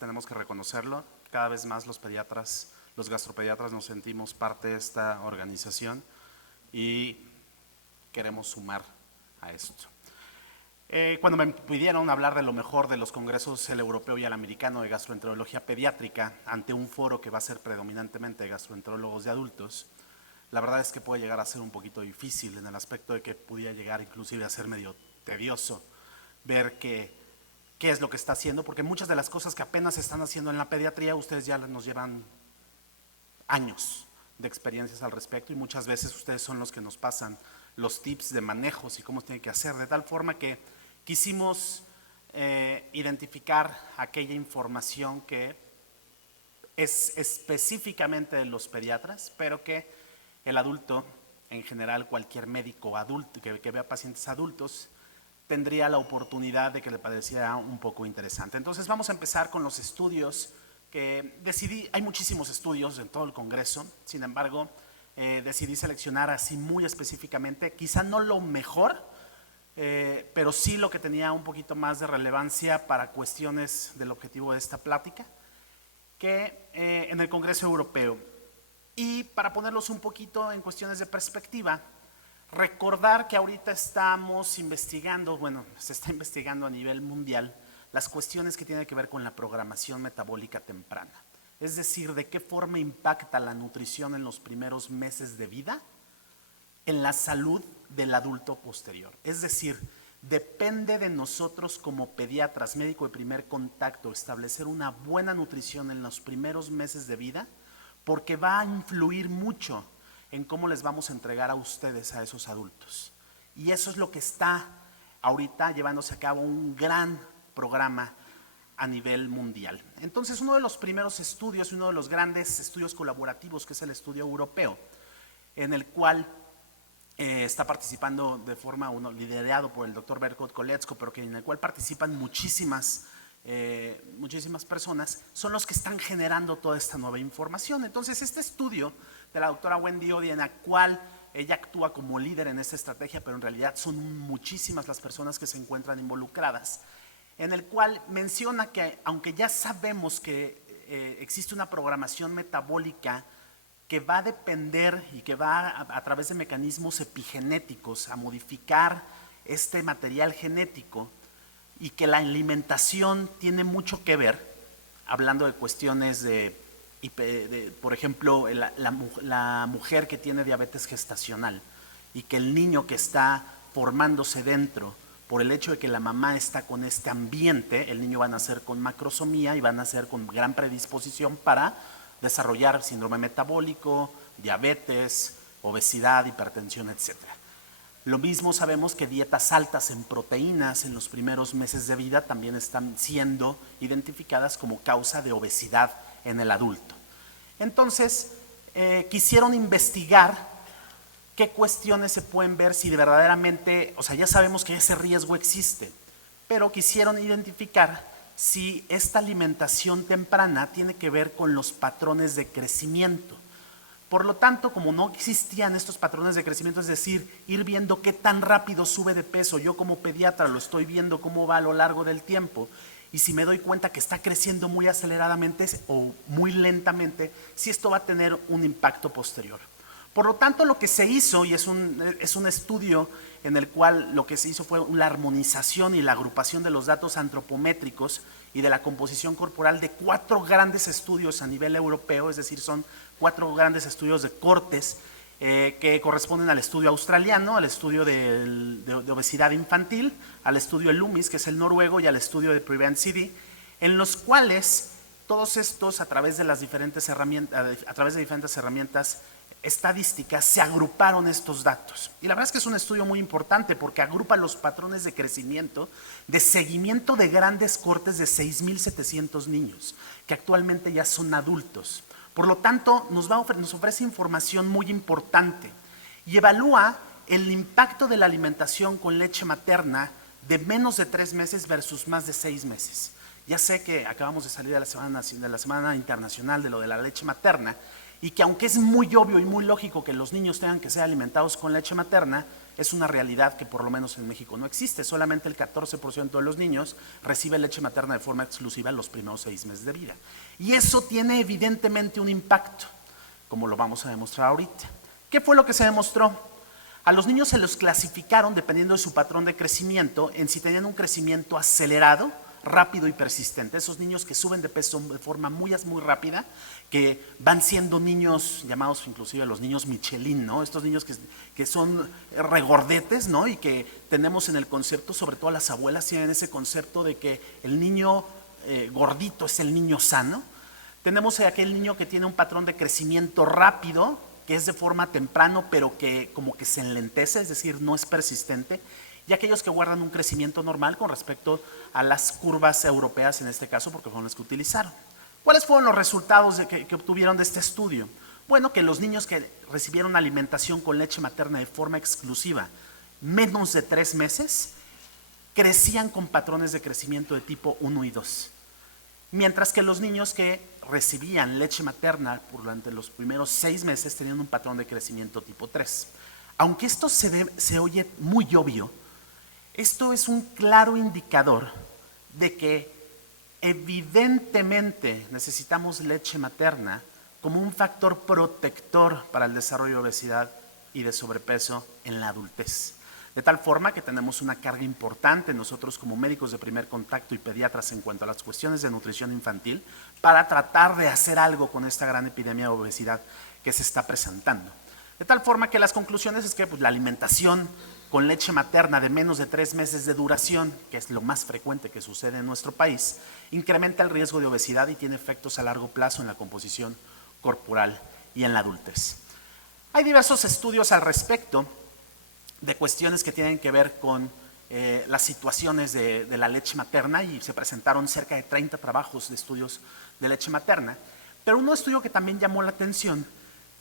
tenemos que reconocerlo. Cada vez más los pediatras, los gastropediatras nos sentimos parte de esta organización y queremos sumar a esto. Cuando me pidieron hablar de lo mejor de los congresos, el europeo y el americano de gastroenterología pediátrica, ante un foro que va a ser predominantemente de gastroenterólogos de adultos, la verdad es que puede llegar a ser un poquito difícil en el aspecto de que pudiera llegar inclusive a ser medio tedioso ver qué es lo que está haciendo, porque muchas de las cosas que apenas se están haciendo en la pediatría, ustedes ya nos llevan años de experiencias al respecto y muchas veces ustedes son los que nos pasan los tips de manejos y cómo se tiene que hacer, de tal forma que quisimos identificar aquella información que es específicamente de los pediatras, pero que el adulto, en general cualquier médico adulto que vea pacientes adultos, tendría la oportunidad de que le pareciera un poco interesante. Entonces vamos a empezar con los estudios que decidí. Hay muchísimos estudios en todo el congreso, sin embargo decidí seleccionar así muy específicamente, quizá no lo mejor, pero sí lo que tenía un poquito más de relevancia para cuestiones del objetivo de esta plática, que en el Congreso Europeo. Y para ponerlos un poquito en cuestiones de perspectiva, recordar que ahorita estamos investigando, bueno, se está investigando a nivel mundial las cuestiones que tienen que ver con la programación metabólica temprana. Es decir, de qué forma impacta la nutrición en los primeros meses de vida en la salud del adulto posterior. Es decir, depende de nosotros como pediatras, médico de primer contacto, establecer una buena nutrición en los primeros meses de vida, porque va a influir mucho en cómo les vamos a entregar a ustedes, a esos adultos. Y eso es lo que está ahorita llevándose a cabo un gran programa a nivel mundial. Entonces, uno de los primeros estudios, uno de los grandes estudios colaborativos, que es el estudio europeo, en el cual está participando de forma, liderado por el doctor Berkot Koletzko, pero en el cual participan muchísimas personas, son los que están generando toda esta nueva información. Entonces, este estudio de la doctora Wendy Odie, en la cual ella actúa como líder en esta estrategia, pero en realidad son muchísimas las personas que se encuentran involucradas, en el cual menciona que aunque ya sabemos que existe una programación metabólica que va a depender y que va a través de mecanismos epigenéticos a modificar este material genético, y que la alimentación tiene mucho que ver, hablando de cuestiones por ejemplo, la mujer que tiene diabetes gestacional y que el niño que está formándose dentro, por el hecho de que la mamá está con este ambiente, el niño va a nacer con macrosomía y va a nacer con gran predisposición para desarrollar síndrome metabólico, diabetes, obesidad, hipertensión, etcétera. Lo mismo sabemos que dietas altas en proteínas en los primeros meses de vida también están siendo identificadas como causa de obesidad en el adulto. Entonces, quisieron investigar qué cuestiones se pueden ver si verdaderamente, o sea, ya sabemos que ese riesgo existe, pero quisieron identificar si esta alimentación temprana tiene que ver con los patrones de crecimiento. Por lo tanto, como no existían estos patrones de crecimiento, es decir, ir viendo qué tan rápido sube de peso, yo como pediatra lo estoy viendo cómo va a lo largo del tiempo, y si me doy cuenta que está creciendo muy aceleradamente o muy lentamente, si esto va a tener un impacto posterior. Por lo tanto, lo que se hizo, y es un estudio en el cual lo que se hizo fue la armonización y la agrupación de los datos antropométricos y de la composición corporal de 4 grandes estudios a nivel europeo, es decir, son 4 grandes estudios de cortes que corresponden al estudio australiano, al estudio de obesidad infantil, al estudio LUMIS, que es el noruego, y al estudio de Prevent CD, en los cuales todos estos, a través de diferentes herramientas estadísticas, se agruparon estos datos. Y la verdad es que es un estudio muy importante porque agrupa los patrones de crecimiento, de seguimiento de grandes cortes de 6,700 niños, que actualmente ya son adultos. Por lo tanto, nos ofrece información muy importante y evalúa el impacto de la alimentación con leche materna de menos de 3 meses versus más de 6 meses. Ya sé que acabamos de salir de la Semana Internacional de lo de la leche materna, y que aunque es muy obvio y muy lógico que los niños tengan que ser alimentados con leche materna, es una realidad que por lo menos en México no existe. Solamente el 14% de los niños recibe leche materna de forma exclusiva en los primeros 6 meses de vida. Y eso tiene evidentemente un impacto, como lo vamos a demostrar ahorita. ¿Qué fue lo que se demostró? A los niños se los clasificaron, dependiendo de su patrón de crecimiento, en si tenían un crecimiento acelerado, rápido y persistente. Esos niños que suben de peso de forma muy rápida, que van siendo niños llamados inclusive los niños Michelin, ¿no? Estos niños que son regordetes, ¿no? Y que tenemos en el concepto, sobre todo las abuelas tienen ese concepto de que el niño gordito es el niño sano. Tenemos aquel niño que tiene un patrón de crecimiento rápido, que es de forma temprano, pero que como que se enlentece, es decir, no es persistente, y aquellos que guardan un crecimiento normal con respecto a las curvas europeas en este caso, porque fueron las que utilizaron. ¿Cuáles fueron los resultados que obtuvieron de este estudio? Bueno, que los niños que recibieron alimentación con leche materna de forma exclusiva menos de 3 meses, crecían con patrones de crecimiento de tipo 1 y 2. Mientras que los niños que recibían leche materna durante los primeros 6 meses tenían un patrón de crecimiento tipo 3. Aunque esto se oye muy obvio, esto es un claro indicador de que evidentemente necesitamos leche materna como un factor protector para el desarrollo de obesidad y de sobrepeso en la adultez. De tal forma que tenemos una carga importante nosotros como médicos de primer contacto y pediatras en cuanto a las cuestiones de nutrición infantil para tratar de hacer algo con esta gran epidemia de obesidad que se está presentando. De tal forma que las conclusiones es que la alimentación con leche materna de menos de 3 meses de duración, que es lo más frecuente que sucede en nuestro país, incrementa el riesgo de obesidad y tiene efectos a largo plazo en la composición corporal y en la adultez. Hay diversos estudios al respecto de cuestiones que tienen que ver con las situaciones de la leche materna, y se presentaron cerca de 30 trabajos de estudios de leche materna, pero un estudio que también llamó la atención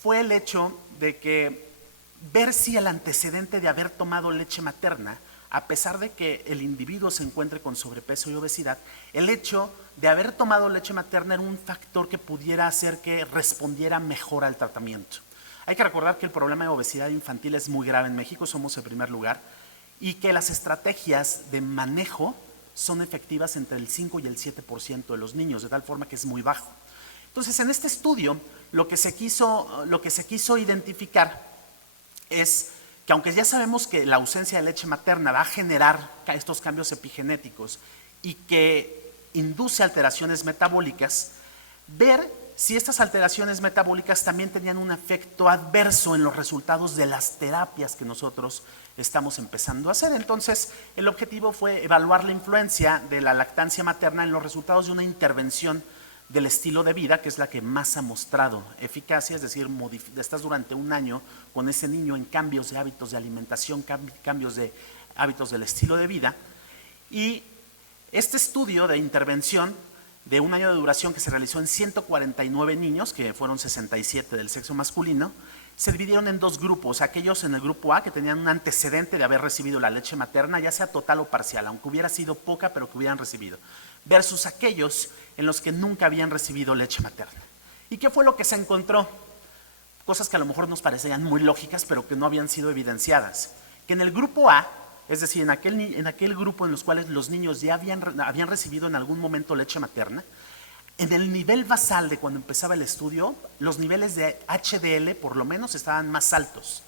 fue el hecho de que ver si el antecedente de haber tomado leche materna, a pesar de que el individuo se encuentre con sobrepeso y obesidad, el hecho de haber tomado leche materna era un factor que pudiera hacer que respondiera mejor al tratamiento. Hay que recordar que el problema de obesidad infantil es muy grave en México, somos el primer lugar, y que las estrategias de manejo son efectivas entre el 5 y el 7% de los niños, de tal forma que es muy bajo. Entonces, en este estudio, lo que se quiso identificar es que, aunque ya sabemos que la ausencia de leche materna va a generar estos cambios epigenéticos y que induce alteraciones metabólicas, ver si estas alteraciones metabólicas también tenían un efecto adverso en los resultados de las terapias que nosotros estamos empezando a hacer. Entonces, el objetivo fue evaluar la influencia de la lactancia materna en los resultados de una intervención del estilo de vida, que es la que más ha mostrado eficacia, es decir, estás durante un año con ese niño en cambios de hábitos de alimentación, cambios de hábitos del estilo de vida. Y este estudio de intervención de un año de duración que se realizó en 149 niños, que fueron 67 del sexo masculino, se dividieron en 2 grupos. Aquellos en el grupo A que tenían un antecedente de haber recibido la leche materna, ya sea total o parcial, aunque hubiera sido poca, pero que hubieran recibido, versus aquellos en los que nunca habían recibido leche materna. ¿Y qué fue lo que se encontró? Cosas que a lo mejor nos parecían muy lógicas, pero que no habían sido evidenciadas. Que en el grupo A, es decir, en aquel grupo en los cuales los niños ya habían recibido en algún momento leche materna, en el nivel basal de cuando empezaba el estudio, los niveles de HDL por lo menos estaban más altos.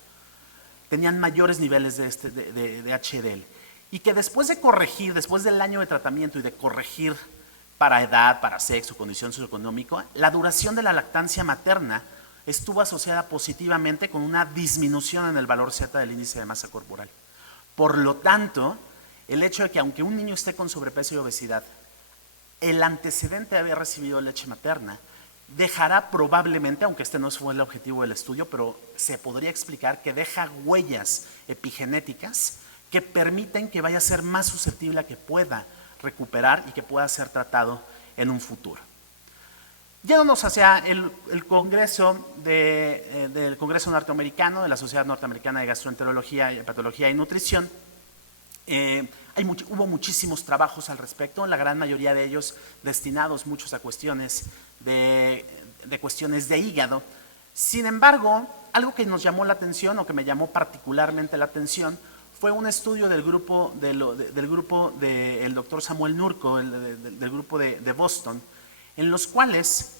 Tenían mayores niveles de HDL. Y que después de corregir, después del año de tratamiento y de corregir para edad, para sexo, condición socioeconómica, la duración de la lactancia materna estuvo asociada positivamente con una disminución en el valor Z del índice de masa corporal. Por lo tanto, el hecho de que aunque un niño esté con sobrepeso y obesidad, el antecedente de haber recibido leche materna dejará probablemente, aunque este no fue el objetivo del estudio, pero se podría explicar que deja huellas epigenéticas que permiten que vaya a ser más susceptible a que pueda recuperar y que pueda ser tratado en un futuro. Yéndonos hacia el Congreso del Congreso Norteamericano, de la Sociedad Norteamericana de Gastroenterología, Hepatología y Nutrición, hubo muchísimos trabajos al respecto, la gran mayoría de ellos destinados muchos a cuestiones de hígado. Sin embargo, algo que nos llamó la atención o que me llamó particularmente la atención fue un estudio del grupo del doctor Samuel Nurko, del grupo de Boston, en los cuales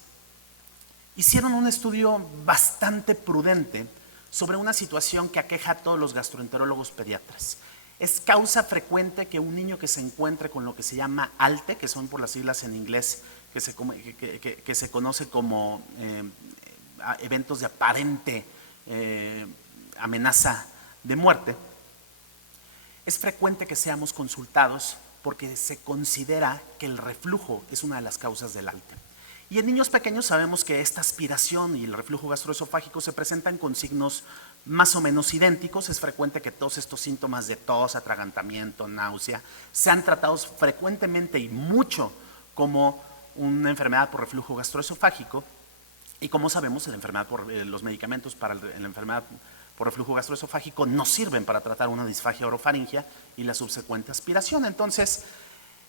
hicieron un estudio bastante prudente sobre una situación que aqueja a todos los gastroenterólogos pediatras. Es causa frecuente que un niño que se encuentre con lo que se llama ALTE, que son por las siglas en inglés, que se conoce como eventos de aparente amenaza de muerte, es frecuente que seamos consultados porque se considera que el reflujo es una de las causas del ALTE. Y en niños pequeños sabemos que esta aspiración y el reflujo gastroesofágico se presentan con signos más o menos idénticos. Es frecuente que todos estos síntomas de tos, atragantamiento, náusea, sean tratados frecuentemente y mucho como una enfermedad por reflujo gastroesofágico. Y como sabemos, los medicamentos para la enfermedad por reflujo gastroesofágico no sirven para tratar una disfagia orofaringea y la subsecuente aspiración. Entonces,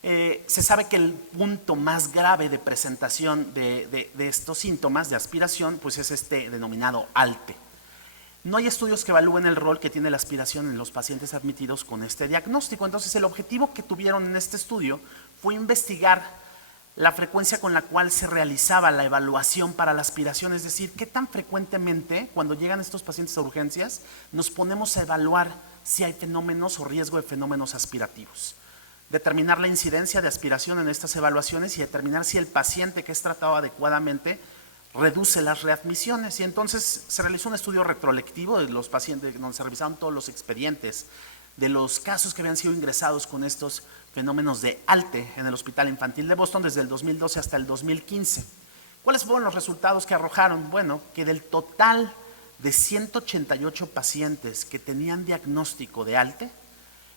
se sabe que el punto más grave de presentación de estos síntomas de aspiración pues es este denominado ALTE. No hay estudios que evalúen el rol que tiene la aspiración en los pacientes admitidos con este diagnóstico. Entonces, el objetivo que tuvieron en este estudio fue investigar la frecuencia con la cual se realizaba la evaluación para la aspiración, es decir, qué tan frecuentemente cuando llegan estos pacientes a urgencias nos ponemos a evaluar si hay fenómenos o riesgo de fenómenos aspirativos. Determinar la incidencia de aspiración en estas evaluaciones y determinar si el paciente que es tratado adecuadamente reduce las readmisiones. Y entonces se realizó un estudio retrospectivo de los pacientes donde se revisaron todos los expedientes de los casos que habían sido ingresados con estos fenómenos de ALTE en el Hospital Infantil de Boston desde el 2012 hasta el 2015. ¿Cuáles fueron los resultados que arrojaron? Bueno, que del total de 188 pacientes que tenían diagnóstico de ALTE,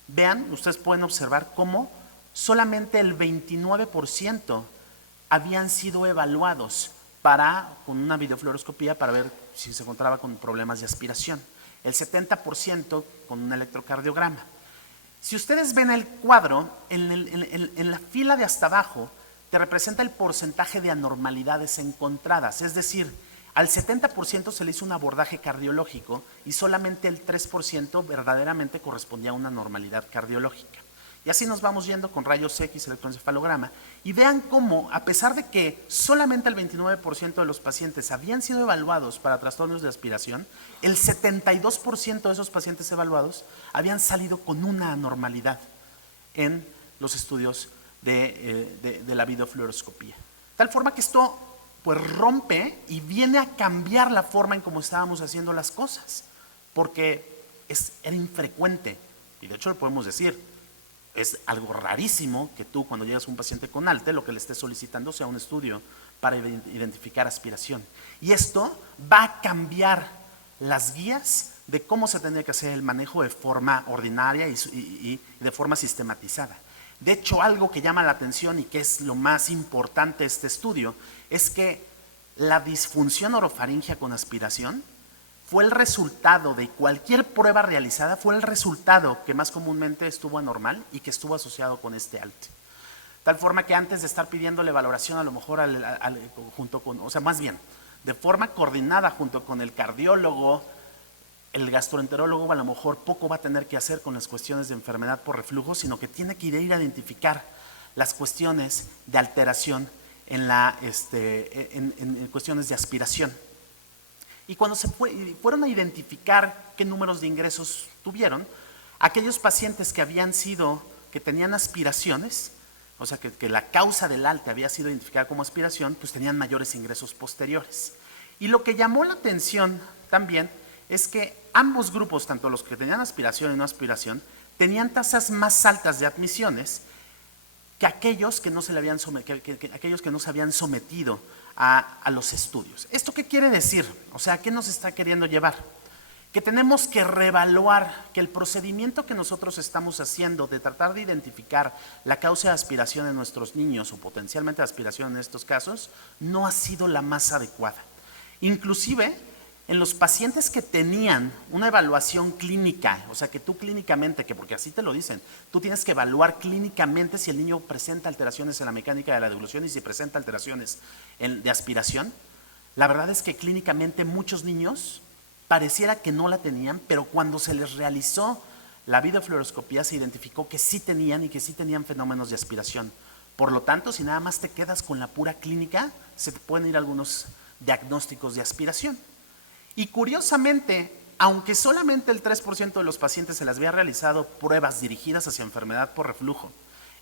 vean, ustedes pueden observar cómo solamente el 29% habían sido evaluados con una videofluoroscopía para ver si se encontraba con problemas de aspiración. El 70% con un electrocardiograma. Si ustedes ven el cuadro, en la fila de hasta abajo te representa el porcentaje de anormalidades encontradas, es decir, al 70% se le hizo un abordaje cardiológico y solamente el 3% verdaderamente correspondía a una normalidad cardiológica. Y así nos vamos yendo con rayos X, electroencefalograma, y vean cómo, a pesar de que solamente el 29% de los pacientes habían sido evaluados para trastornos de aspiración, el 72% de esos pacientes evaluados habían salido con una anormalidad en los estudios de la videofluoroscopía. Tal forma que esto pues rompe y viene a cambiar la forma en cómo estábamos haciendo las cosas, porque era infrecuente, y de hecho lo podemos decir. Es algo rarísimo que tú cuando llegas a un paciente con ALTE lo que le estés solicitando sea un estudio para identificar aspiración. Y esto va a cambiar las guías de cómo se tendría que hacer el manejo de forma ordinaria y de forma sistematizada. De hecho, algo que llama la atención y que es lo más importante de este estudio es que la disfunción orofaringea con aspiración fue el resultado de cualquier prueba realizada, fue el resultado que más comúnmente estuvo anormal y que estuvo asociado con este ALTE. Tal forma que antes de estar pidiendo la valoración a lo mejor más bien, de forma coordinada junto con el cardiólogo, el gastroenterólogo a lo mejor poco va a tener que hacer con las cuestiones de enfermedad por reflujo, sino que tiene que ir a identificar las cuestiones de alteración en cuestiones de aspiración. Y cuando fueron a identificar qué números de ingresos tuvieron, aquellos pacientes que tenían aspiraciones, o sea que la causa del ALTE había sido identificada como aspiración, pues tenían mayores ingresos posteriores. Y lo que llamó la atención también es que ambos grupos, tanto los que tenían aspiración y no aspiración, tenían tasas más altas de admisiones que aquellos que no se habían sometido a los estudios. ¿Esto qué quiere decir? O sea, ¿qué nos está queriendo llevar? Que tenemos que reevaluar que el procedimiento que nosotros estamos haciendo de tratar de identificar la causa de aspiración en nuestros niños o potencialmente de aspiración en estos casos no ha sido la más adecuada. Inclusive en los pacientes que tenían una evaluación clínica, o sea que tú clínicamente, porque así te lo dicen, tú tienes que evaluar clínicamente si el niño presenta alteraciones en la mecánica de la deglución y si presenta alteraciones de aspiración. La verdad es que clínicamente muchos niños pareciera que no la tenían, pero cuando se les realizó la videofluoroscopía se identificó que sí tenían y que sí tenían fenómenos de aspiración. Por lo tanto, si nada más te quedas con la pura clínica, se te pueden ir algunos diagnósticos de aspiración. Y curiosamente, aunque solamente el 3% de los pacientes se les había realizado pruebas dirigidas hacia enfermedad por reflujo,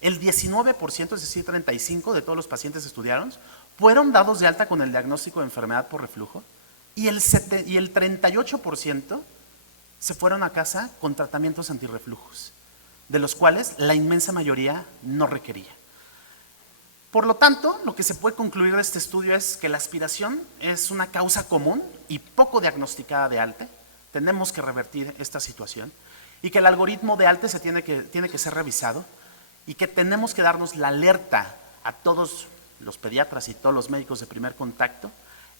el 19%, es decir, 35% de todos los pacientes estudiados, fueron dados de alta con el diagnóstico de enfermedad por reflujo y el 38% se fueron a casa con tratamientos antirreflujos, de los cuales la inmensa mayoría no requería. Por lo tanto, lo que se puede concluir de este estudio es que la aspiración es una causa común y poco diagnosticada de ALTE. Tenemos que revertir esta situación y que el algoritmo de ALTE tiene que ser revisado y que tenemos que darnos la alerta a todos los pediatras y todos los médicos de primer contacto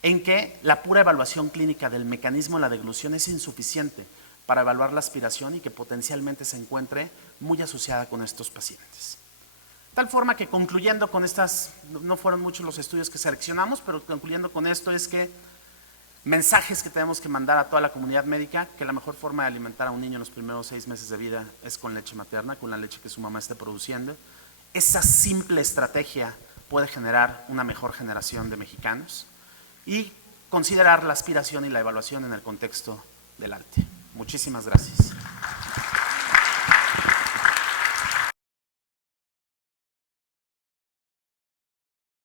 en que la pura evaluación clínica del mecanismo de la deglución es insuficiente para evaluar la aspiración y que potencialmente se encuentre muy asociada con estos pacientes. Tal forma que concluyendo con estas, no fueron muchos los estudios que seleccionamos, pero concluyendo con esto es que mensajes que tenemos que mandar a toda la comunidad médica, que la mejor forma de alimentar a un niño en los primeros 6 meses de vida es con leche materna, con la leche que su mamá esté produciendo. Esa simple estrategia puede generar una mejor generación de mexicanos y considerar la aspiración y la evaluación en el contexto del ALTE. Muchísimas gracias.